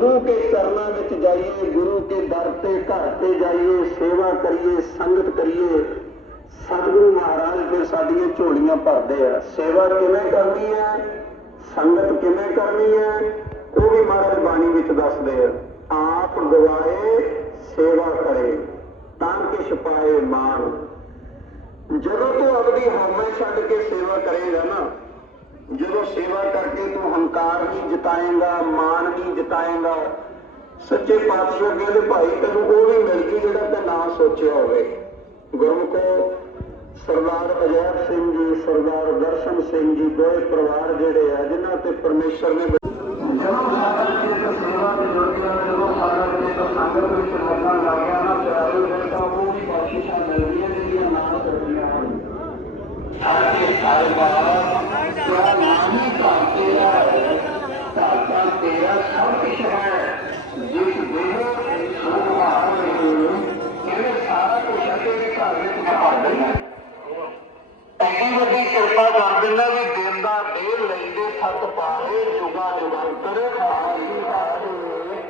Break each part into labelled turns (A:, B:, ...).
A: ਗੁਰੂ ਕੇ ਚਰਨਾਂ ਵਿੱਚ ਜਾਈਏ, ਗੁਰੂ ਕੇ ਦਰ ਤੇ ਘਰ ਤੇ ਜਾਈਏ, ਸੇਵਾ ਕਰੀਏ, ਸੰਗਤ ਕਰੀਏ, ਸਤਿਗੁਰੂ ਮਹਾਰਾਜ ਫਿਰ ਸਾਡੀਆਂ ਝੋਲੀਆਂ ਭਰਦੇ ਆ। ਸੇਵਾ ਕਿਵੇਂ ਕਰਨੀ ਹੈ ਸੰਗਤ ਕਿਵੇਂ ਕਰਨੀ ਹੈ ਉਹ ਵੀ ਮਹਾਰਾਜ ਬਾਣੀ ਵਿੱਚ ਦੱਸਦੇ ਆ। ਆਪ ਗਵਾਏ, ਸੇਵਾ ਕਰੇ, ਤਾਂ ਕਿ ਛਪਾਏ ਮਾਨ ਜਦੋਂ ਤੂੰ ਆਪਣੀ ਹਉਮੈ ਛੱਡ ਕੇ ਸੇਵਾ ਕਰੇਗਾ ਨਾ, ਜਦੋਂ ਸੇਵਾ ਕਰਕੇ ਤੂੰ ਹੰਕਾਰ ਜਿਤਾਏਗਾ, ਮਾਨ ਨਹੀਂ ਜਿਤਾਏਗਾ। ਸੱਚੇ ਪਾਤਸ਼ਾਹ ਕਹਿੰਦੇ, ਭਾਈ, ਤੈਨੂੰ ਉਹ ਵੀ ਮਿਲ ਗਈ ਜਿਹੜਾ ਤੇ ਨਾ ਸੋਚਿਆ ਹੋਵੇ। ਗੁਰਮੁਖੋ, ਸਰਦਾਰ ਅਜੈਬ ਸਿੰਘ ਜੀ, ਸਰਦਾਰ ਦਰਸ਼ਨ ਸਿੰਘ ਜੀ ਦੋਏ ਪਰਿਵਾਰ ਜਿਹੜੇ ਆ, ਜਿਨ੍ਹਾਂ ਤੇ ਪਰਮੇਸ਼ਰ ਨੇ ਜਦੋਂ ਸਾਡਾ ਚਿੱਤ ਸੇਵਾ ਦੇ ਜੁੜ ਗਿਆ, ਜਦੋਂ ਸਾਡਾ ਚਿੱਤ ਸੰਗਤ ਵਿੱਚ ਲੱਗਣ ਲੱਗ ਗਿਆ, ਨਾ ਪਿਆਰੇ ਫਿਰ ਤਾਂ ਉਹ ਵੀ ਬਖਸ਼ਿਸ਼ਾਂ ਮਿਲਦੀਆਂ ਜਿਹੜੀਆਂ ਨਾਮ ਕਰਦੀਆਂ ਹਨ। ਸਾਡੇ ਕਾਰੋਬਾਰ ਤੇਰਾ ਨਾਮ ਹੀ, ਘਰ ਤੇਰਾ? ਹੈ ਧਰਤਾ ਤੇਰਾ ਸਭ ਕੁਝ ਹੈ ਜਿਸ ਦੇਹ ਇਹ ਸਾਰਾ ਕੁਝ ਤੇਰੇ ਘਰ ਵਿੱਚ ਤੁਹਾਡੇ ਹੈ ਐਡੀ ਵੱਡੀ ਕਿਰਪਾ ਕਰ ਦਿੰਦਾ ਵੀ ਦਿਨ ਦਾ ਢੇਰ ਲੈਂਦੇ ਸੱਤ ਪਾਵੇ ਜੁਗਾ ਜੁਗੰਤਰ ਮਾਰੀ ਹਾਰੇ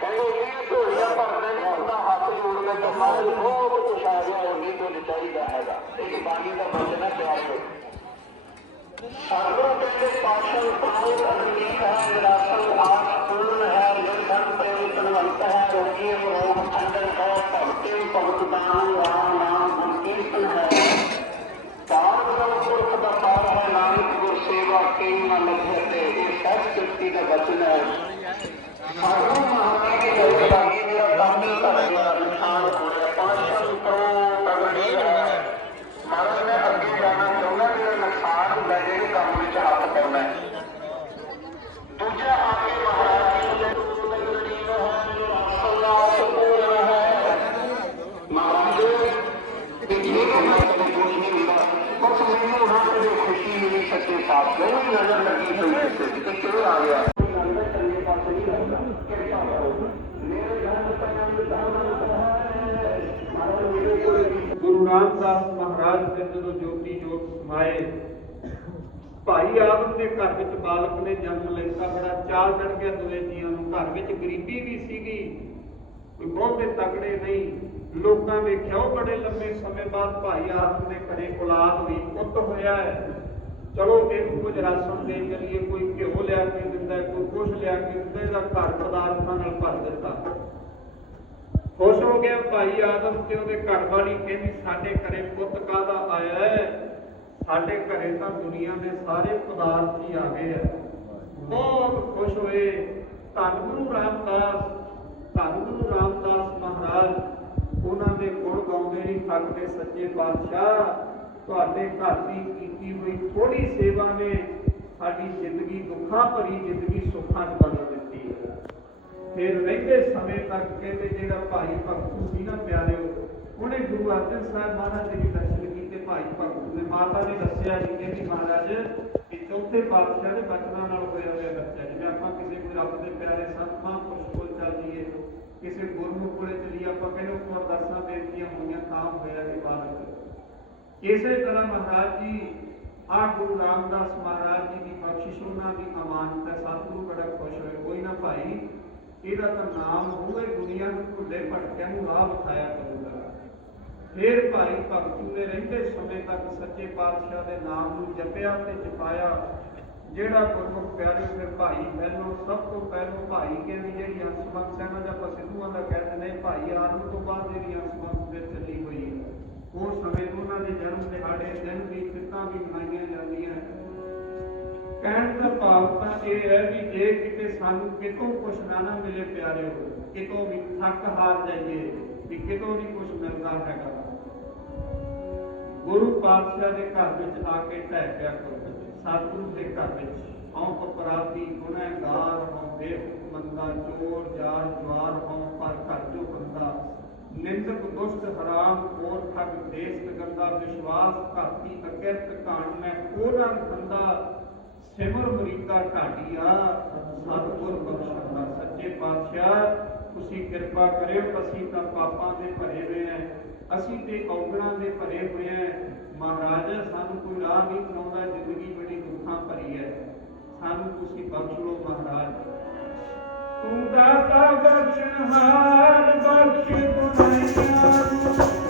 A: ਕਹਿੰਦੇ ਇਹ ਢੋਲੀਆਂ ਭਰਦੇ ਨੇ ਬੰਦਾ ਹੱਥ ਜੋੜ ਕੇ ਕੰਮਾਂ ਬਹੁਤ ਕੁਛ ਆ ਗਿਆ ਉਹ ਨਹੀਂ ਤੋਂ ਚਾਹੀਦਾ ਹੈਗਾ ਇਹ ਬਾਣੀ ਦਾ ਬਚਨ ਪਿਆਰ ਹੋ ਦਾ ਸੇਵਾ ਦਾ ਬਚਨ ਹੈ ਸਾਧੂ ਮਹਾਰਾਜ ਦੇ ਜਲ ਲਾਗੀ ਮੇਰਾ ਕੰਮ ਕਰ ਗਿਆ ਨਿਸ਼ਾਨ ਹੋ ਰਿਹਾ ਪਾਸ਼ਲ ਕਰੋ ਤਗੜੀ ਹੈ ਮਹਾਰਾਜ ਮੈਂ ਅੱਗੇ ਜਾਣਾ ਚਾਹੁੰਦਾ ਮੇਰਾ ਨੁਕਸਾਨ ਹੁੰਦਾ ਜਿਹੜੇ ਕੰਮ ਵਿੱਚ ਹੱਥ ਪਾਉਣਾ ਹੈ ਦੂਜਾ ਆ ਕੇ ਮਹਾਰਾਜ ਜੀ ਨੇ ਤਗੜੀ ਹੈ ਸਲਾਹ ਪੂਰਨ ਹੈ ਮਹਾਰਾਜ ਜੀ ਇਹ ਕੰਮ ਕਦੇ ਕੁਝ ਨਹੀਂ ਮਿਲਾ ਬਸ ਮੈਨੂੰ ਹਾਂ ਕਦੇ ਖੁਸ਼ੀ ਮਿਲੀ ਸੱਚੇ ਸਾਥ ਨੂੰ ਵੀ ਨਜ਼ਰ ਲੱਗੀ ਹੋਈ ਕਿਸੇ ਦੀ ਕਿ ਕਿਉਂ ਆ ਗਿਆ ਚੰਗੇ ਪਾਸੇ ਨਹੀਂ ਲੱਗਦਾ ਕਿਰਪਾ ਕਰੋ ਮੇਰੇ ਧਨ ਪਨੰਦ ਦਾਨੰਦ ਹੈ ਮਹਾਰਾਜ ਮੇਰੇ ਕੋਲ
B: ਗੁਰੂ ਰਾਮਦਾਸ ਮਹਾਰਾਜ ਦੇ ਜਦੋਂ ਜੋਤੀ ਜੋਤ ਸਮਾਏ, ਭਾਈ ਆਦਮ ਦੇ ਘਰ ਵਿੱਚ ਬਾਲਕ ਨੇ ਜਨਮ ਲੈਤਾ, ਬੜਾ ਚਾਲ ਚੜ ਗਿਆ ਦੋਵੇਂ ਜੀਆਂ ਨੂੰ। ਘਰ ਵਿੱਚ ਗਰੀਬੀ ਵੀ ਸੀਗੀ, ਕੋਈ ਬਹੁਤੇ ਤਕੜੇ ਨਹੀਂ। ਲੋਕਾਂ ਨੇ ਕਿਉਂ ਬੜੇ ਲੰਮੇ ਸਮੇਂ ਬਾਅਦ ਭਾਈ ਆਦਮ ਦੇ ਘਰੇ ਔਲਾਦ ਹੋਈ ਪੁੱਤ ਹੋਇਆ ਹੈ। ਚਲੋ ਇਹਨੂੰ ਕੁਝ ਰਾਸ਼ਨ ਦੇ ਚਲੀਏ ਕੋਈ ਘਿਓ ਲਿਆ ਕੇ ਦਿੰਦਾ, ਕੋਈ ਕੁਛ ਲਿਆ ਕੇ ਦਿੰਦਾ, ਇਹਦਾ ਘਰ ਪਦਾਰਥਾਂ ਨਾਲ ਭਰ ਦਿੱਤਾ ਭਾਈ ਆਦਮ, ਤੇ ਉਹਦੇ ਘਰ ਵਾਲੀ ਕਹਿੰਦੀ, ਸਾਡੇ ਘਰੇ ਪੁੱਤ ਕਾਦਾ ਆਇਆ ਹੈ? ਸਾਡੇ ਘਰੇ ਤਾਂ ਦੁਨੀਆ ਦੇ ਸਾਰੇ ਪਦਾਰਥ ਹੀ ਆ ਗਏ ਆ। ਬਹੁਤ ਖੁਸ਼ ਹੋਏ। ਧੰਨ ਗੁਰੂ ਰਾਮਦਾਸ, ਧੰਨ ਗੁਰੂ ਰਾਮਦਾਸ ਮਹਾਰਾਜ, ਉਹਨਾਂ ਦੇ ਗੁਣ ਗਾਉਂਦੇ ਨਹੀਂ ਥੱਕਦੇ ਸੱਚੇ ਪਾਤਸ਼ਾਹ। ਤੁਹਾਡੇ ਘਰ ਦੀ ਕੀਤੀ ਹੋਈ ਥੋੜੀ ਸੇਵਾ ਨੇ। ਸਾਡੀ ਜ਼ਿੰਦਗੀ ਦੁੱਖਾਂ ਭਰੀ ਜ਼ਿੰਦਗੀ ਸੁੱਖਾਂ 'ਚ ਫਿਰ ਰਹਿੰਦੇ ਸਮੇਂ ਤੱਕ ਕਹਿੰਦੇ ਜਿਹੜਾ ਭਾਈ ਭਗਤੂ ਸੀ ਨਾ ਪਿਆਰਿਓ, ਉਹਨੇ ਗੁਰੂ ਅਰਜਨ ਸਾਹਿਬ ਮਹਾਰਾਜ ਜੀ ਦੇ ਦਰਸ਼ਨ ਕੀਤੇ ਭਾਈ ਭਗਤੂ ਨੇ ਮਾਤਾ ਨੇ ਦੱਸਿਆ ਜੀ ਕਹਿੰਦੀ ਮਹਾਰਾਜ ਕਿ ਚੌਥੇ ਪਾਤਸ਼ਾਹ ਦੇ ਬਚਨਾਂ ਨਾਲ ਹੋਇਆ ਹੋਇਆ ਬੱਚਾ ਜਿਵੇਂ ਆਪਾਂ ਕਿਸੇ ਕੋਈ ਰੱਬ ਦੇ ਪਿਆਰੇ ਸੰਤ ਮਹਾਂਪੁਰਸ਼ ਕੋਲ ਚੱਲ ਜੀਏ ਕਿਸੇ ਗੁਰਮੁਖ ਕੋਲੇ ਚਲੀਏ, ਆਪਾਂ ਕਹਿੰਦੇ ਉਹ ਅਰਦਾਸਾਂ ਬੇਨਤੀਆਂ ਹੋਈਆਂ ਤਾਂ ਹੋਇਆ ਇਹ ਬਾਲਕ ਇਸੇ ਤਰ੍ਹਾਂ ਮਹਾਰਾਜ ਜੀ ਆ ਗੁਰੂ ਰਾਮਦਾਸ ਮਹਾਰਾਜ ਜੀ ਦੀ ਬਖਸ਼ਿਸ਼, ਉਹਨਾਂ ਦੀ ਅਮਾਨਤ ਹੈ। ਸਤਿਗੁਰੂ ਬੜਾ ਖੁਸ਼ ਹੋਏ ਕੋਈ ਨਾ ਭਾਈ ਇਹਦਾ ਤਾਂ ਨਾਮ ਹੋਵੇ ਦੁਨੀਆ ਨੂੰ ਭੁੱਲੇ ਭਟਕਿਆਂ ਨੂੰ ਰਾਹ ਵਿਖਾਇਆ ਕਰੂਗਾ। ਫਿਰ ਭਾਈ ਭਗਤੂ ਨੇ ਰਹਿੰਦੇ ਸਮੇਂ ਤੱਕ ਸੱਚੇ ਪਾਤਸ਼ਾਹ ਦੇ ਨਾਮ ਨੂੰ ਜਪਿਆ ਤੇ ਜਪਾਇਆ। ਜਿਹੜਾ ਗੁਰਮੁਖ ਪਿਆਰੇ ਫਿਰ ਭਾਈ ਪਹਿਲੋਂ ਸਭ ਤੋਂ ਪਹਿਲੋਂ ਭਾਈ ਕਹਿੰਦੀ ਜਿਹੜੀ ਅੰਸ਼ਬੰਸ ਹੈ ਜਾਂ ਆਪਾਂ ਸਿੱਧੂਆਂ ਦਾ ਕਹਿੰਦੇ ਨੇ ਭਾਈ ਆਦਮ ਤੋਂ ਬਾਅਦ ਜਿਹੜੀ ਅੰਸ਼ਬੰਸ ਫਿਰ ਚੱਲੀ ਹੋਈ ਹੈ। ਉਸ ਸਮੇਂ ਉਹਨਾਂ ਦੇ ਜਨਮ ਦਿਹਾੜੇ, ਦਿਨ ਵੀ ਤਿੱਤਾਂ ਵੀ ਮਨਾਈਆਂ ਜਾਂਦੀਆਂ। ਕਹਿਣ ਦਾ ਭਾਵ ਤਾਂ ਇਹ ਹੈ ਵੀ ਜੇ ਕਿਤੇ ਸਾਨੂੰ ਕਿਤੋਂ ਕੁਛ ਨਾ ਨਾ ਮਿਲੇ ਪਿਆਰਿਓ ਕਿਤੋਂ ਵੀ ਥੱਕ ਹਾਰ ਜਾਈਏ, ਵੀ ਕਿਤੋਂ ਨਹੀਂ ਕੁਛ ਮਿਲਦਾ ਹੈਗਾ। ਗੁਰੂ ਪਾਤਸ਼ਾਹ ਦੇ ਘਰ ਵਿੱਚ ਆ ਕੇ ਢਹਿ ਪਿਆ ਕਰੋ ਸਤਿਗੁਰੂ ਦੇ ਘਰ ਵਿੱਚ ਔਂ ਅਪਰਾਧੀ ਗੁਨਾਹਗਾਰ ਹੋਂ ਬੇਵਕੂਫ ਬੰਦਾ ਚੋਰ ਜਾਰ ਜਵਾਰ ਹੋਂ ਪਰ ਘਰ ਜੋ ਬੰਦਾ ਨਿੰਦਕ ਦੁਸ਼ਟ ਹਰਾਮ ਕੋਰ ਠੱਗ ਦੇਸ ਗੰਦਾ ਵਿਸ਼ਵਾਸ, ਘਾਤੀ ਅਕਿਰਤ ਕਾਣ ਮੈਂ ਕੋਰਾਂ ਖੰਦਾ ਸਿਮਰ ਮਰੀਦਾ ਢਾਡੀਆ ਸਤਿਗੁਰ ਬਖਸ਼ਦਾ ਸੱਚੇ ਪਾਤਸ਼ਾਹ, ਤੁਸੀਂ ਕਿਰਪਾ ਕਰਿਓ, ਅਸੀਂ ਤਾਂ ਪਾਪਾਂ ਦੇ ਭਰੇ ਹੋਏ ਐ ਅਸੀਂ ਤੇ ਔਗਣਾਂ ਦੇ ਭਰੇ ਹੋਏ ਐ ਮਹਾਰਾਜ, ਸਾਨੂੰ ਕੋਈ ਰਾਹ ਨਹੀਂ ਦਿਖਾਉਂਦਾ ਜ਼ਿੰਦਗੀ ਬੜੀ ਦੁੱਖਾਂ ਭਰੀ ਹੈ। ਸਾਨੂੰ ਤੁਸੀਂ ਬਖਸ਼ ਲਓ ਮਹਾਰਾਜ। ਤੂੰ ਦਾਤਾ ਬਖਸ਼ਣਹਾਰ ਬਖਸ਼ ਗੁਨਾਹੀਆਂ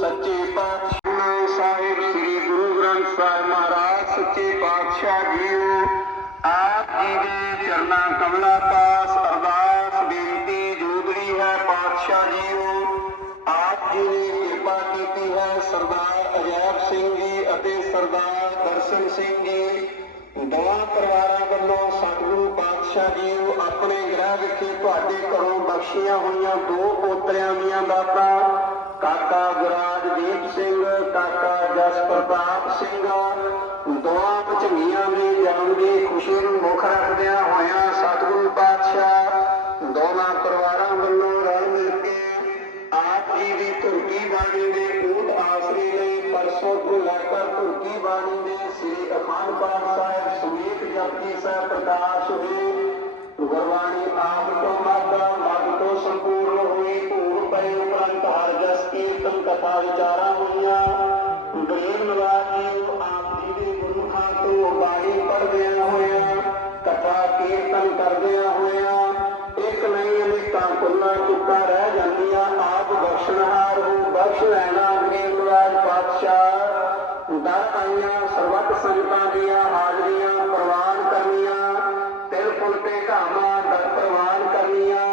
B: ਸਤਿਗੁਰੂ ਸੱਚੇ
A: ਲਈ ਪਰਸੋਂ ਤੋਂ ਧੁਰਕੀ ਬਾਣੀ ਦੇ ਸ੍ਰੀ ਅਖੰਡ ਪਾਠ ਸਾਹਿਬ, ਸਮੇਤ ਜਪਜੀ ਸਾਹਿਬ ਪ੍ਰਕਾਸ਼ ਹੋਏ। ਗੁਰਬਾਣੀ ਆਪ ਤੋਂ ਮਾਦਾ ਮਗ ਤੋਂ ਸੰਪੂਰਨ ਹੋਈ, ਧੂੜ ਪਏ, ਉਪਰੰਤ ਹਰ ਜਸ ਕੀਰਤਨ ਕਥਾ ਵਿਚਾਰਾਂ ਹੋਈਆਂ। ਗਰੀਬ ਨਵਾਜ ਆਪ ਜੀ ਦੇ ਗੁਰਮੁਖਾਂ ਤੋਂ ਬਾਣੀ ਪੜ੍ਹਦਿਆਂ ਹੋਇਆਂ, ਕਥਾ ਕੀਰਤਨ ਕਰਦਿਆਂ ਹੋਇਆਂ, ਇੱਕ ਨਹੀਂ ਅਨੇਕਾਂ ਕੁੱਲਾਂ ਚੁੱਕਾ ਰਹਿ ਜਾਂਦੀਆਂ, ਆਪ ਬਖਸ਼ਣਹਾਰ ਹੋ, ਬਖਸ਼ ਲੈਣਾ ਪਾਤਸ਼ਾਹ ਦਰ ਆਈਆਂ ਸਰਬੱਤ ਸੰਗਤਾਂ ਦੀਆਂ ਹਾਜ਼ਰੀਆਂ ਪ੍ਰਵਾਨ ਕਰਨੀਆਂ, ਤਿਲ ਫੁੱਲ ਤੇ ਘਾਵਾਂ ਦਰ ਪ੍ਰਵਾਨ ਕਰਨੀਆਂ,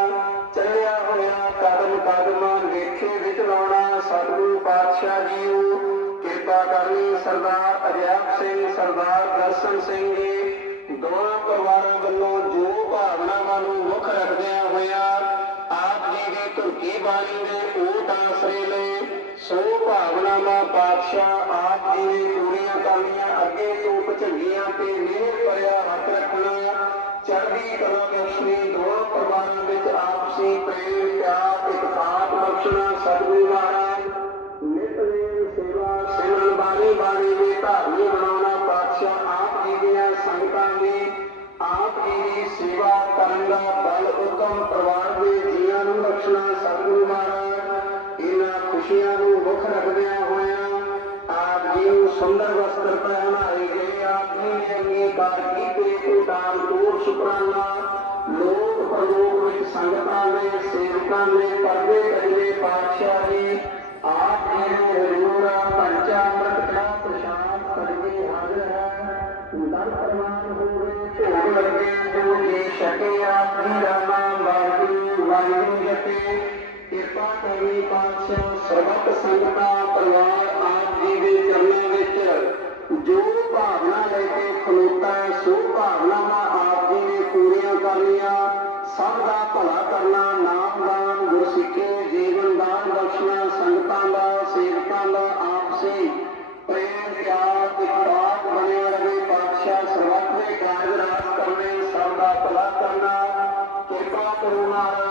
A: ਚੱਲਿਆ ਹੋਇਆ ਕਦਮ ਕਦਮ ਵੇਖੇ ਵਿੱਚ ਲਾਉਣਾ, ਸਤਿਗੁਰੂ ਪਾਤਸ਼ਾਹ ਜੀ ਨੂੰ ਕਿਰਪਾ ਕਰਨੀ ਸਰਦਾਰ ਅਜੈਬ ਸਿੰਘ, ਸਰਦਾਰ ਦਰਸ਼ਨ ਸਿੰਘ ਜੀ, ਦੋਵਾਂ ਪਰਿਵਾਰਾਂ ਵੱਲੋਂ ਜੋ ਭਾਵਨਾਵਾਂ ਨੂੰ ਮੁੱਖ ਰੱਖਦਿਆਂ ਹੋਇਆ, ਆਪ ਜੀ ਦੀ ਧੁਰਕੀ ਬਾਣੀ ਦੇ ਸੋ ਭਾਵਨਾਵਾਂ ਪਾਤਸ਼ਾਹ ਆਪ ਜੀ ਨੇ ਪੂਰੀਆਂ ਕਰਨੀਆਂ ਅੱਗੇ ਤੋਂ ਭਚੰਗੀਆਂ ਤੇ ਮਿਹਰ ਭਰਿਆ ਹੱਥ ਰੱਖਣਾ। ਚੜ੍ਹਦੀ ਕਲਾ ਬਖਸ਼ਣੀ ਦੋਵਾਂ ਪਰਿਵਾਰਾਂ ਵਿੱਚ ਆਪਸੀ ਪ੍ਰੇਮ, ਪਿਆਰ ਇਤਫਾਕ ਬਖਸ਼ਣਾ, ਸਤਿਗੁਰੂ ਮਹਾਰਾਜ। ਨਿਤਨੇਮ ਸੇਵਾ ਸਿਮਰਨ ਬਾਣੀ ਬਾਣੀ ਦੀ ਧਾਰਨੀ ਬਣਾਉਣਾ ਅੰਗੀਕਾਰ ਕੀਤੇ ਕੋ ਦਾਨ ਤੋੜ ਸ਼ੁਕਰਾਨਾ। ਲੋਕ ਪ੍ਰਲੋਕ ਵਿੱਚ ਸੰਗਤਾਂ ਦੇ ਸੇਵਕਾਂ ਦੇ ਪਰਦੇ ਕਰੇ ਪਾਤਸ਼ਾਹ ਜੀ, ਆਪ ਜੀ ਨੂੰ ਹਜ਼ੂਰ ਪੰਚਾਮ੍ਰਿਤ ਦਾ ਪ੍ਰਸ਼ਾਦ ਕਰਕੇ ਹਾਜ਼ਰ ਹੈ ਦਰ ਪ੍ਰਮਾਨ ਹੋਵੇ ਢੋਲ ਲੱਗੇ, ਜੋ ਜੀ ਛਕੇ ਆਪ ਜੀ ਦਾ ਨਾਮ, ਵਾਹਿਗੁਰੂ ਵਾਹਿਗੁਰੂ ਜਪੇ ਕਿਰਪਾ ਕਰੀ ਪਾਤਸ਼ਾਹ, ਸਰਬੱਤ ਸੰਗਤਾਂ ਕਿਰਪਾ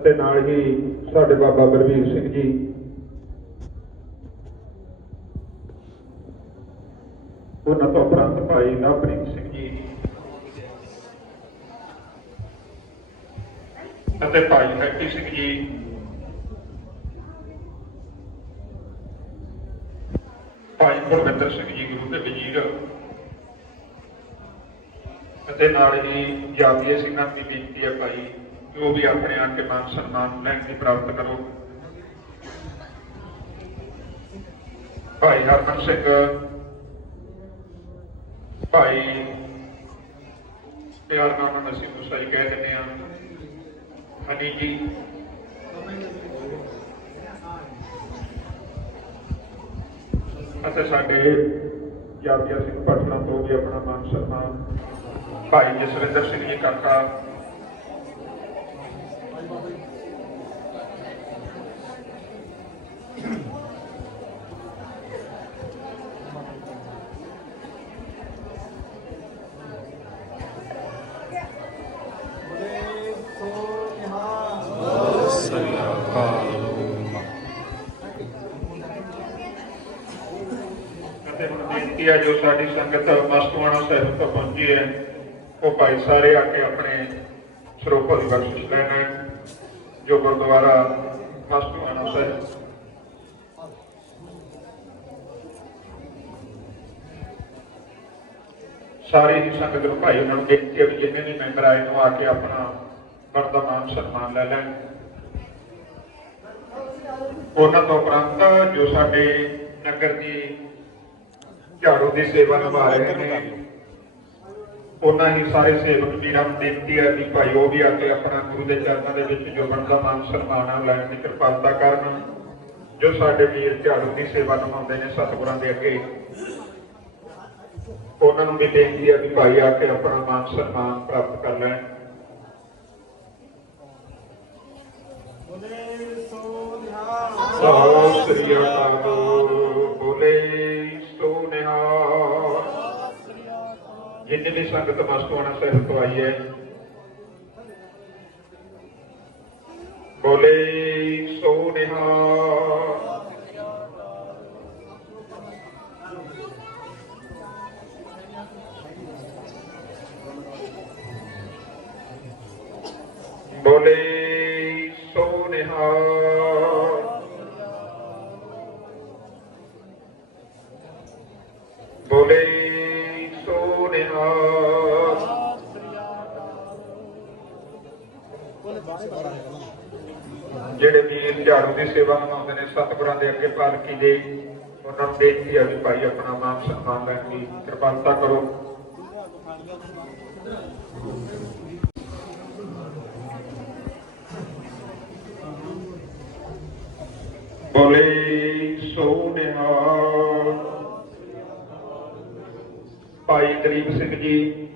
C: ਅਤੇ ਨਾਲ ਹੀ ਸਾਡੇ ਬਾਬਾ ਬਲਵੀਰ ਸਿੰਘ ਜੀ। ਉਹਨਾਂ ਤੋਂ ਉਪਰੰਤ ਭਾਈ ਨਵਪ੍ਰੀਤ ਸਿੰਘ ਜੀ ਅਤੇ ਭਾਈ ਹੈਪੀ ਸਿੰਘ ਜੀ। ਭਾਈ ਗੁਰਵਿੰਦਰ ਸਿੰਘ ਜੀ, ਗੁਰੂ ਦੇ ਵਜ਼ੀਰ। ਅਤੇ ਨਾਲ ਹੀ ਜਾਤੀय ਸਿੰਘਾਂ ਦੀ ਬੇਨਤੀ ਹੈ ਭਾਈ ਜੋ ਵੀ ਆਪਣੇ ਆ ਕੇ ਮਾਨ ਸਨਮਾਨ ਲੈਣ ਦੀ ਪ੍ਰਾਪਤ ਕਰੋ। ਭਾਈ ਹਰਮਨ ਸਿੰਘ, ਭਾਈ ਪਿਆਰ ਨਾਲ ਉਹਨਾਂ ਅਸੀਂ ਮੁਸਾਈ ਕਹਿ ਦਿੰਦੇ ਹਾਂ। ਹਨੀ ਜੀ। ਅਤੇ ਸਾਡੇ ਜਾਤੀय ਸਿੰਘ ਪਟਨਾ ਤੋਂ ਵੀ ਆਪਣਾ ਮਾਨ ਸਨਮਾਨ। ਭਾਈ ਜਸਵਿੰਦਰ ਸਿੰਘ ਜੀ ਕਾਕਾ।
D: ਸ੍ਰੀ ਅਕਾਲ
C: ਅਤੇ ਹੁਣ ਬੇਨਤੀ ਹੈ ਜੋ ਸਾਡੀ ਸੰਗਤ ਮਸਤੂਆਣਾ ਸਾਹਿਬ ਤੋਂ ਪਹੁੰਚੀ ਹੈ ਉਹ ਭਾਈ ਸਾਰੇ ਆ ਕੇ ਆਪਣੇ ਸਰੋਪਰ ਦੀ ਬਖਸ਼ਿਸ਼ ਲੈਣਾ ਹੈ ਜੋ ਗੁਰਦੁਆਰਾ ਮਸਤੂਆਣਾ ਸਾਹਿਬ ਸਾਰੀ। ਹੀ ਸੰਗਤ ਨੂੰ ਭਾਈ ਉਹਨਾਂ ਨੂੰ ਬੇਨਤੀ ਹੈ ਵੀ ਜਿੰਨੇ ਵੀ ਮੈਂਬਰ ਆਏ ਨੂੰ ਆ ਕੇ ਆਪਣਾ ਬਣਦਾ ਮਾਨ ਸਨਮਾਨ ਲੈ ਲੈਣ। ਉਹਨਾਂ ਤੋਂ ਉਪਰੰਤ ਜੋ ਸਾਡੇ ਨਗਰ ਦੀ ਝਾੜੂ ਦੀ ਸੇਵਾ ਨਿਭਾ ਰਹੇ ਨੇ ਉਹਨਾਂ ਹੀ ਸਾਰੇ ਸੇਵਕ ਵੀਰਾਂ ਨੂੰ ਬੇਨਤੀ ਹੈ ਕਿ ਭਾਈ ਉਹ ਵੀ ਆ ਕੇ ਆਪਣਾ ਗੁਰੂ ਦੇ ਚਰਨਾਂ ਦੇ ਵਿੱਚ ਜੋ ਬਣਦਾ ਮਾਨ ਸਨਮਾਨ ਆ ਲੈਣ ਦੀ ਕਿਰਪਾਲਤਾ ਕਰਨ ਜੋ ਸਾਡੇ ਵੀਰ ਝਾੜੂ ਦੀ ਸੇਵਾ ਨਿਭਾਉਂਦੇ ਨੇ ਸਤਿਗੁਰਾਂ ਦੇ ਅੱਗੇ। ਉਹਨਾਂ ਨੂੰ ਵੀ ਬੇਨਤੀ ਹੈ ਕਿ ਭਾਈ ਆ ਕੇ ਆਪਣਾ ਮਾਨ ਸਨਮਾਨ ਪ੍ਰਾਪਤ ਕਰ ਲੈਣ। ਸਤਿ ਸ੍ਰੀ ਅਕਾਲ। ਸੰਗਤ ਮਸਤੂਆਣਾ ਸਾਹਿਬ ਤੋਂ ਆਈ ਹੈ। ਬੋਲੇ। ਦੀ ਸੇਵਾ ਨਿਭਾਉਂਦੇ ਨੇ, ਸਤਿਗੁਰਾਂ ਦੇ ਅੱਗੇ ਪਾਲਕੀ ਦੇ ਉਹਨਾਂ ਨੂੰ ਬੇਨਤੀ ਹੈ ਭਾਈ ਆਪਣਾ ਮਾਨ ਸਨਮਾਨ ਲੈਣ ਦੀ ਕਿਰਪਾਲਤਾ ਕਰੋ। ਬੋਲੇ ਸੋ ਨਿਹਾਲ ਭਾਈ ਗਰੀਬ ਸਿੰਘ ਜੀ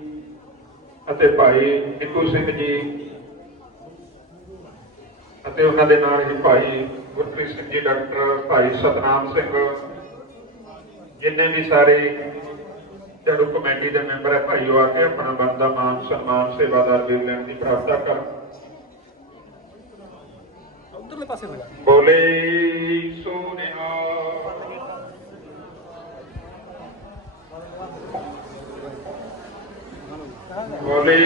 C: ਅਤੇ ਭਾਈ ਨਿੱਕੂ ਸਿੰਘ ਜੀ ਅਤੇ ਉਹਨਾਂ ਦੇ ਨਾਲ ਹੀ ਭਾਈ ਗੁਰਪ੍ਰੀਤ ਸਿੰਘ ਜੀ ਡਾਕਟਰ ਭਾਈ ਸਤਨਾਮ ਸਿੰਘ ਜਿੰਨੇ ਵੀ ਸਾਰੇ ਝਾੜੂ ਕਮੇਟੀ ਦੇ ਮੈਂਬਰ ਹੈ ਭਾਈ ਉਹ ਆ ਕੇ ਆਪਣਾ ਬਣਦਾ ਮਾਨ ਸਨਮਾਨ ਸੇਵਾਦਾਰ ਵੀ ਲੈਣ ਦੀ ਪ੍ਰਾਰਥਨਾ ਕਰਨ।
D: ਉਧਰਲੇ ਪਾਸੇ
C: ਬੋਲੇ ਸੋਨਿਆ ਬੋਲੇ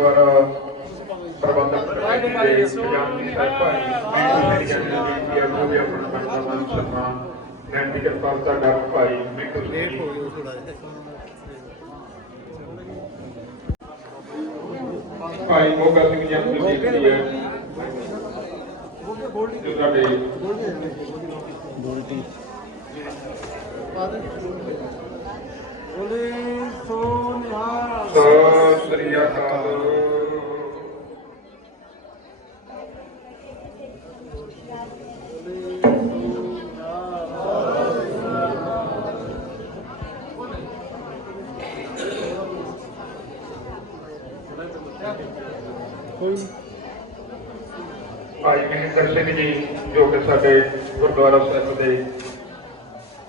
C: ਗੁਰਦੁਆਰਾ ਪ੍ਰਬੰਧਕ ਕਮੇਟੀ ਦੇ ਖਜ਼ਾਨਚੀ ਸਾਹਿਬ ਭਾਈ ਮੈਂ ਜਿਹੜੀ ਹੈ ਆਪਣਾ ਬਣਦਾ ਮਾਨ ਸਨਮਾਨ ਬੇਨਤੀ ਕਿਰਪਾ ਸਾਡਾ ਭਾਈ ਮਿੰਟੂ ਸਿੰਘ ਭਾਈ ਮੋਗਾ ਸਿੰਘ ਜੀ ਨੂੰ ਬੇਨਤੀ ਹੈ। ਜੋ ਸਾਡੇ
E: ਬੋਲੇ ਸੋ ਨਿਹਾਲ
C: ਸਤਿ ਸ੍ਰੀ ਅਕਾਲ ਭਾਈ ਮਹਿੰਦਰ ਸਿੰਘ ਜੀ, ਜੋ ਕਿ ਸਾਡੇ ਗੁਰਦੁਆਰਾ ਸਾਹਿਬ ਦੇ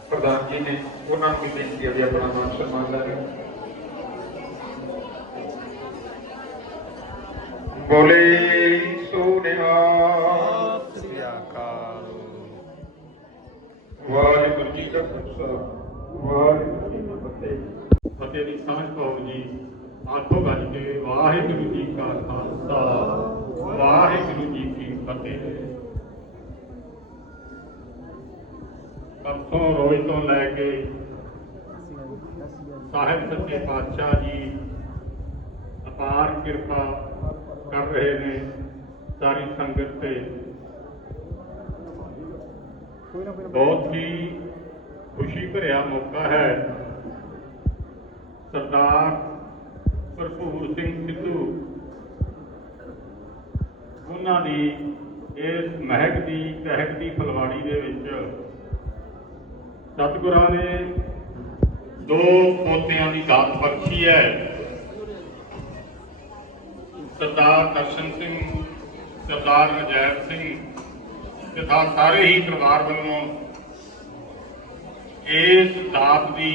C: ਪ੍ਰਧਾਨ ਜੀ ਨੇ, ਉਹਨਾਂ ਨੂੰ ਵੀ ਬੇਨਤੀ ਹੈ ਵੀ ਆਪਣਾ ਮਾਨ ਸਨਮਾਨ ਲੈਣ। ਬੋਲੇ ਸੋ ਨਿਹਾਲ ਵਾਹਿਗੁਰੂ ਜੀ ਕਾ ਖਾਲਸਾ, ਵਾਹਿਗੁਰੂ ਜੀ ਕੀ ਫਤਿਹ।
F: ਫਤਿਹ ਦੀ ਸਾਂਝ ਪਾਓ ਜੀ। ਆਖੋ ਗੱਲ ਕੇ ਵਾਹਿਗੁਰੂ ਜੀ ਕਾ ਖਾਲਸਾ, ਵਾਹਿਗੁਰੂ ਜੀ ਕੀ ਫਤਿਹ। ਪਰਸੋਂ ਰੋਜ਼ ਤੋਂ ਲੈ ਕੇ ਸਾਹਿਬ ਸੱਚੇ ਪਾਤਸ਼ਾਹ ਜੀ ਅਪਾਰ ਕਿਰਪਾ ਕਰ ਰਹੇ ਨੇ ਸਾਰੀ ਸੰਗਤ ਤੇ। ਬਹੁਤ ਹੀ ਖੁਸ਼ੀ ਭਰਿਆ ਮੌਕਾ ਹੈ। ਸਰਦਾਰ ਭਰਪੂਰ ਸਿੰਘ ਸਿੱਧੂ ਉਹਨਾਂ ਦੀ ਇਸ ਮਹਿਕ ਦੀ ਤਹਿਕ ਦੀ ਫਲਵਾੜੀ ਦੇ ਵਿੱਚ ਸਤਿਗੁਰਾਂ ਨੇ ਦੋ ਪੋਤਿਆਂ ਦੀ ਦਾਤ ਬਖਸ਼ੀ ਹੈ। ਸਰਦਾਰ ਦਰਸ਼ਨ ਸਿੰਘ, ਸਰਦਾਰ ਨਜੈਬ ਸਿੰਘ ਤਥਾ ਸਾਰੇ ਹੀ ਪਰਿਵਾਰ ਵੱਲੋਂ ਇਸ ਦਾਤ ਦੀ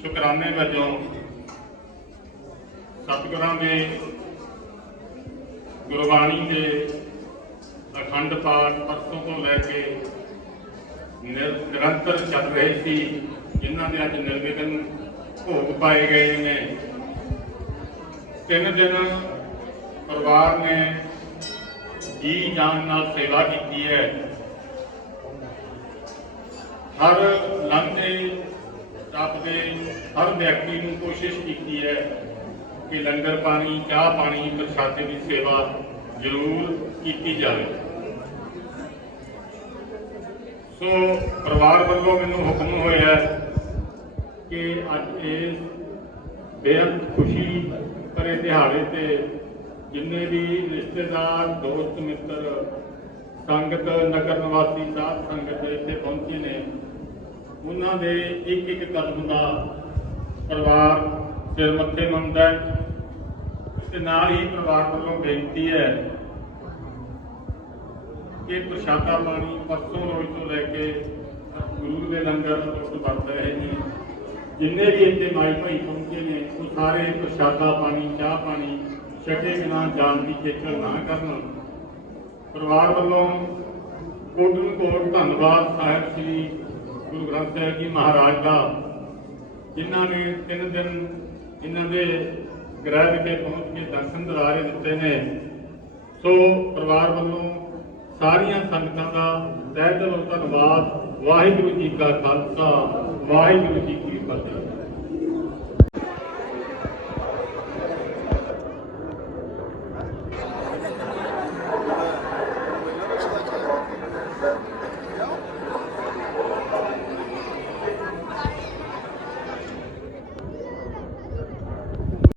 F: ਸ਼ੁਕਰਾਨੇ ਵਜੋਂ ਸਤਿਗੁਰਾਂ ਦੇ ਗੁਰਬਾਣੀ ਦੇ ਅਖੰਡ ਪਾਠ ਪਰਸੋਂ ਤੋਂ ਲੈ ਕੇ ਨਿਰੰਤਰ ਚੱਲ ਰਹੇ ਸੀ। ਜਿਨ੍ਹਾਂ ਦੇ ਅੱਜ ਨਿਰਵਿਘਨ ਭੋਗ ਪਾਏ ਗਏ ਨੇ। ਤਿੰਨ ਦਿਨ ਪਰਿਵਾਰ ਨੇ ਜੀ ਜਾਨ ਨਾਲ ਸੇਵਾ ਕੀਤੀ ਹੈ। ਹਰ ਲੰਘਦੇ, ਟੱਪਦੇ, ਹਰ ਵਿਅਕਤੀ ਨੂੰ ਕੋਸ਼ਿਸ਼ ਕੀਤੀ ਹੈ ਕਿ ਲੰਗਰ ਪਾਣੀ, ਚਾਹ ਪਾਣੀ, ਪ੍ਰਸ਼ਾਦੇ ਦੀ ਸੇਵਾ ਜ਼ਰੂਰ ਕੀਤੀ ਜਾਵੇ। ਸੋ ਪਰਿਵਾਰ ਵੱਲੋਂ ਮੈਨੂੰ ਹੁਕਮ ਹੋਇਆ ਕਿ ਅੱਜ ਇਸ ਬੇਅੰਤ ਖੁਸ਼ੀ ਭਰੇ ਦਿਹਾੜੇ ਤੇ ਜਿੰਨੇ ਵੀ ਰਿਸ਼ਤੇਦਾਰ, ਦੋਸਤ, ਮਿੱਤਰ, ਸੰਗਤ, ਨਗਰ ਨਿਵਾਸੀ, ਸਾਧ ਸੰਗਤ ਇੱਥੇ ਪਹੁੰਚੇ ਨੇ, ਉਹਨਾਂ ਦੇ ਇੱਕ ਇੱਕ ਕਦਮ ਦਾ ਪਰਿਵਾਰ ਸਿਰ ਮੱਥੇ ਮੰਨਦਾ ਹੈ ਤੇ ਨਾਲ ਹੀ ਪਰਿਵਾਰ ਵੱਲੋਂ ਬੇਨਤੀ ਹੈ ਇਹ ਪ੍ਰਸ਼ਾਦਾ ਪਾਣੀ ਪਰਸੋਂ ਰੋਜ਼ ਤੋਂ ਲੈ ਕੇ ਗੁਰੂ ਦੇ ਲੰਗਰ ਤੋਂ ਵਰਤ ਰਹੇ ਨੇ। ਜਿੰਨੇ ਵੀ ਇੱਥੇ ਮਾਈ ਭਾਈ ਪਹੁੰਚੇ ਨੇ, ਉਹ ਸਾਰੇ ਪ੍ਰਸ਼ਾਦਾ ਪਾਣੀ, ਚਾਹ ਪਾਣੀ ਛਕੇ ਬਿਨਾਂ ਜਾਣ ਦੀ ਖੇਚਲ ਨਾ ਕਰਨ। ਪਰਿਵਾਰ ਵੱਲੋਂ ਕੋਟਨ ਕੋਟ ਧੰਨਵਾਦ ਸਾਹਿਬ ਸ੍ਰੀ ਗੁਰੂ ਗ੍ਰੰਥ ਸਾਹਿਬ ਜੀ ਮਹਾਰਾਜ ਦਾ, ਜਿਨ੍ਹਾਂ ਨੇ ਤਿੰਨ ਦਿਨ ਇਹਨਾਂ ਦੇ ਗ੍ਰਹਿ ਵਿਖੇ ਪਹੁੰਚ ਕੇ ਦਰਸ਼ਨ ਦਿਦਾਰੇ ਦਿੱਤੇ ਨੇ। ਸੋ ਪਰਿਵਾਰ ਵੱਲੋਂ ਸਾਰੀਆਂ ਸੰਗਤਾਂ ਦਾ ਤਹਿ ਦਿਲੋਂ ਧੰਨਵਾਦ। ਵਾਹਿਗੁਰੂ ਜੀ ਕਾ ਖਾਲਸਾ ਵਾਹਿਗੁਰੂ ਜੀ ਕੀ ਫਤਿਹ।